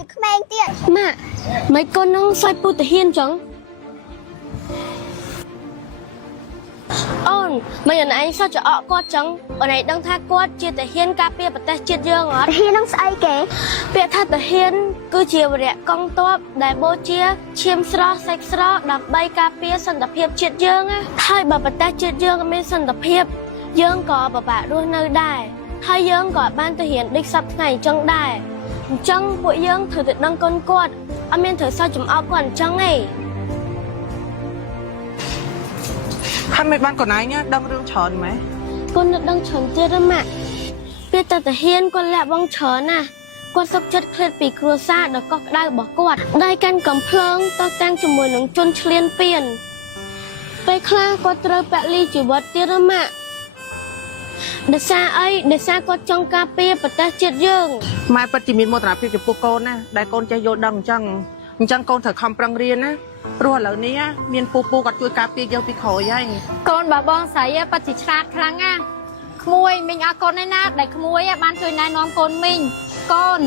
ទៅទីក្មេងទៀតម៉ាក់មិនកូននឹងសួយពុទ្ធហ៊ានចឹងអូនមិនអញសោះចអកគាត់ចឹងអូនឯងដឹងថាគាត់ជាតាហ៊ានការពារប្រទេសជាតិយើងអត់ហ៊ាននឹងស្អីគេពាក្យថាតាហ៊ានគឺជាវរៈកងទ័ពដែលបូជាឈាមស្រស់សាច់ស្រស់ដើម្បីការពារសន្តិភាពជាតិយើងហើយបើប្រទេសជាតិយើងមានសន្តិភាពយើងក៏ពិបាករស់នៅដែរហើយយើងក៏បានទៅរៀនដេកសប្តាហ៍ថ្ងៃអញ្ចឹងដែរអញ្ចឹងពួកយើងត្រូវតែដឹងគុណគាត់អត់មានត្រូវសោះចំអកគាត់អញ្ចឹងទេហើយមិនបានកូនឯងដឹងរឿងច្រើនម៉េចកូននឹកដឹងច្រើនទៀតម៉ាក់ពេលតើតាហ៊ានគាត់លាក់បងច្រើនណាស់គាត់សុខចិត្តឃ្លាតពីគ្រួសារដ៏កក់ក្ដៅរបស់គាត់ដៃកាន់កំភ្លើងតោះតាំងជាមួយនឹងជនឈ្លានពានពេលខ្លះគាត់ត្រូវពលីជីវិតទៀតម៉ាក់ដោយសារអីដោយសារគាត់ចង់ការពារប្រទេសជាតិយើងម៉ែពិតជាមានមោទនភាពចំពោះកូនណាដែលកូនចេះយល់ដឹងអញ្ចឹងកូនត្រូវខំប្រឹងរៀនណាព្រោះឥឡូវនេះមានពូគាត់ជួយការពារយើងពីក្រោយហើយកូនបងស្រីពិតជាឆ្លាតខ្លាំងណាក្មួយមីងអរកូនឯណាដែលក្មួយបានជួយណែនាំកូនមីងកូន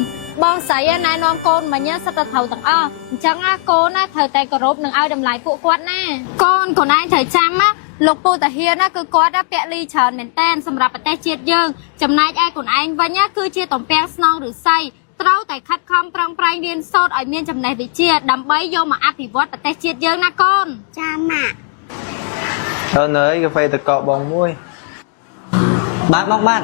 បងស្រីណែនាំកូនមិញសិតតែត្រូវទាំងអស់អញ្ចឹងកូនត្រូវតែគោរពនិងឲ្យតម្លៃពួកគាត់ណាកូនឯងត្រូវចាំលោកពូតាហ៊ានគឺគាត់ពលីច្រើនមែនតែនសម្រាប់ប្រទេសជាតិយើងចំណែកឯកូនឯងវិញគឺជាតំពាំងស្នងឫស្សីត្រូវតែខិតខំប្រឹងប្រែងរៀនសូត្រឲ្យមានចំណេះវិជ្ជាដើម្បីយកមកអភិវឌ្ឍប្រទេសជាតិយើងណាកូនចាម៉ាក់អូនអើយកាហ្វេតកកបងមួយបាទបងបាទ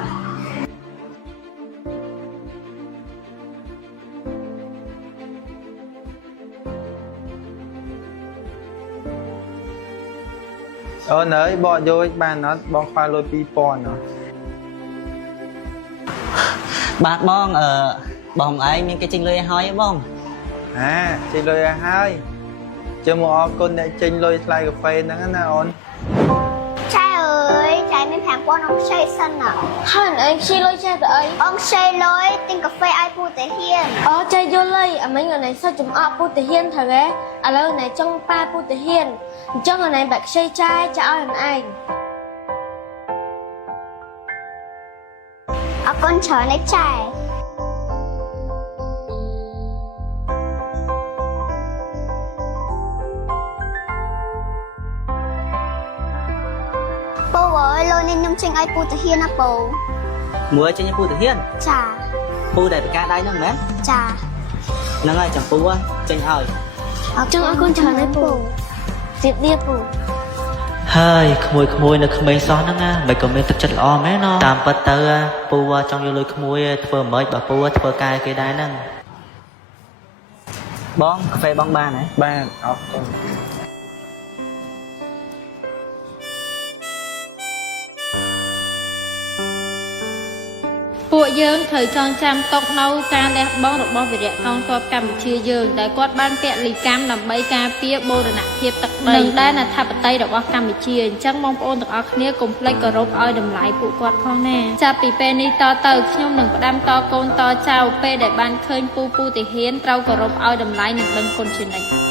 អូនអើយបកយកបានអត់បងខ្វះលុយ 2000 អត់បាទបងបងឯងមានគេចេញលុយឲ្យហើយបងចេញលុយឲ្យហើយចាំមកអរគុណអ្នកចេញលុយថ្លៃកាហ្វេហ្នឹងណាអូនចៃអើយចៃមាន5000អង្គខ្ចីសិនហើយឯងខ្ចីលុយចេះតែអីអង្គខ្ចីលុយទិញកាហ្វេឲ្យពូតាហ៊ានអូចៃយល់ហើយអាមិញអូនឯងសោះចំអកពូតាហ៊ានត្រូវទេឥឡូវអូនឯងចង់ប៉ាពូតាហ៊ានអញ្ចឹងអូនឯងបាក់ខ្ចីចាយឲ្យអូនឯងអរគុណច្រើនណាស់ចៃពូអើយលុយនេះខ្ញុំចេញឲ្យពូតាហ៊ានណាពូមួយចេញឲ្យពូតាហ៊ានចាពូដែលប្រកាសដៃហ្នឹងមែនចាហ្នឹងហើយចាំពូចេញឲ្យអរគុណច្រើនណាស់ពូទៀតទៀតពូហើយក្មួយនៅក្មេងសោះហ្នឹងមិនក៏មានទឹកចិត្តល្អមែនណតាមពិតទៅពូចង់យកលុយក្មួយធ្វើមិនបើពូធ្វើការគេដែរហ្នឹងបងកាហ្វេបងបានហ៎បានអរគុណពួកយើងត្រូវចងចាំទុកនៅការលះបង់របស់វីរៈកងទ័ពកម្ពុជាយើងដែលគាត់បានពលីកម្មដើម្បីការពារបូរណភាពទឹកដីនិងដែនអធិបតេយ្យរបស់កម្ពុជាអញ្ចឹងបងប្អូនទាំងអស់គ្នាកុំភ្លេចគោរពឲ្យតម្លៃពួកគាត់ផងណាចាប់ពីពេលនេះតទៅខ្ញុំនឹងផ្ដាំតកូនតចៅពេលដែលបានឃើញពូតាហ៊ានត្រូវគោរពឲ្យតម្លៃនិងដឹងគុណជានិច្ច